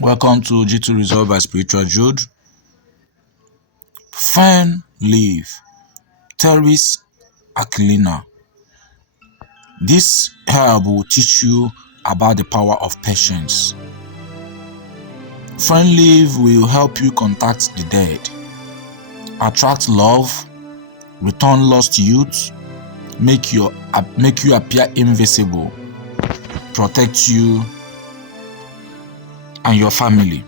Welcome to G2 Resolve by Spiritual Jude. Fern leaf, Teris aquilina. This herb will teach you about the power of patience. Fern leaf will help you contact the dead, attract love, return lost youth, make you appear invisible, protect you and your family.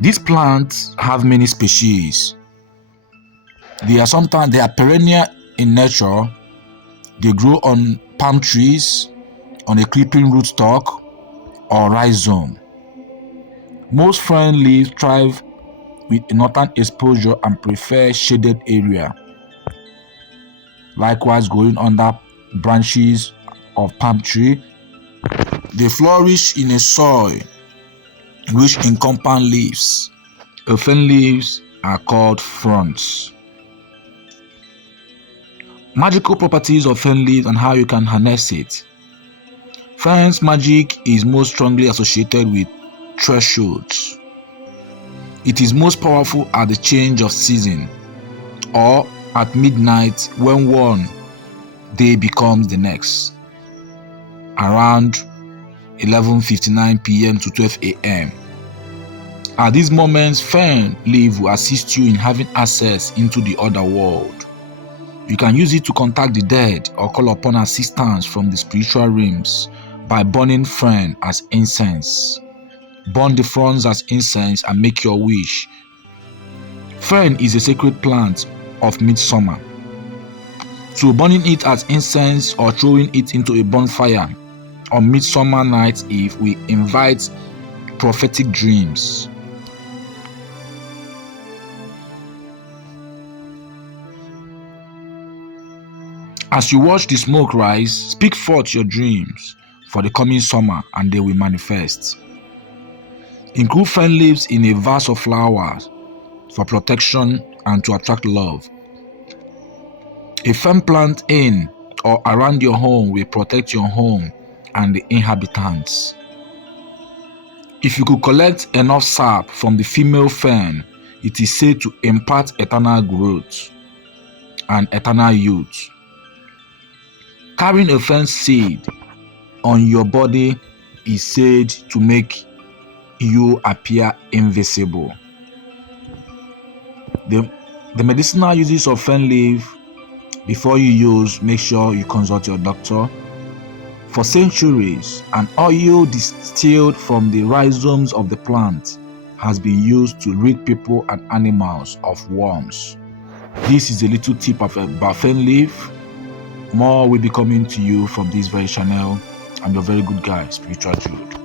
These plants have many species. They are perennial in nature. They grow on palm trees, on a creeping rootstock or rhizome. Most fern leaves thrive with northern exposure and prefer shaded area. Likewise, growing under branches of palm tree, they flourish in a soil rich in compound leaves. Fern leaves are called fronds. Magical properties of fern leaves and how you can harness it. Fern's magic is most strongly associated with thresholds. It is most powerful at the change of season or at midnight when one day becomes the next, around 11:59 p.m. to 12 a.m. At these moments, fern leaf will assist you in having access into the other world. You can use it to contact the dead or call upon assistance from the spiritual realms by burning fern as incense. Burn the fronds as incense and make your wish. Fern is a sacred plant of midsummer. So burning it as incense or throwing it into a bonfire on midsummer night eve will invite prophetic dreams. As you watch the smoke rise, speak forth your dreams for the coming summer and they will manifest. Include fern leaves in a vase of flowers for protection and to attract love. A fern plant in or around your home will protect your home and the inhabitants. If you could collect enough sap from the female fern, it is said to impart eternal growth and eternal youth. Carrying a fern seed on your body is said to make you appear invisible. The medicinal uses of fern leaf, before you use, make sure you consult your doctor. For centuries, an oil distilled from the rhizomes of the plant has been used to rid people and animals of worms. This is a little tip about fern leaf. More will be coming to you from this very channel. I'm your very good guy, Spiritual Jude.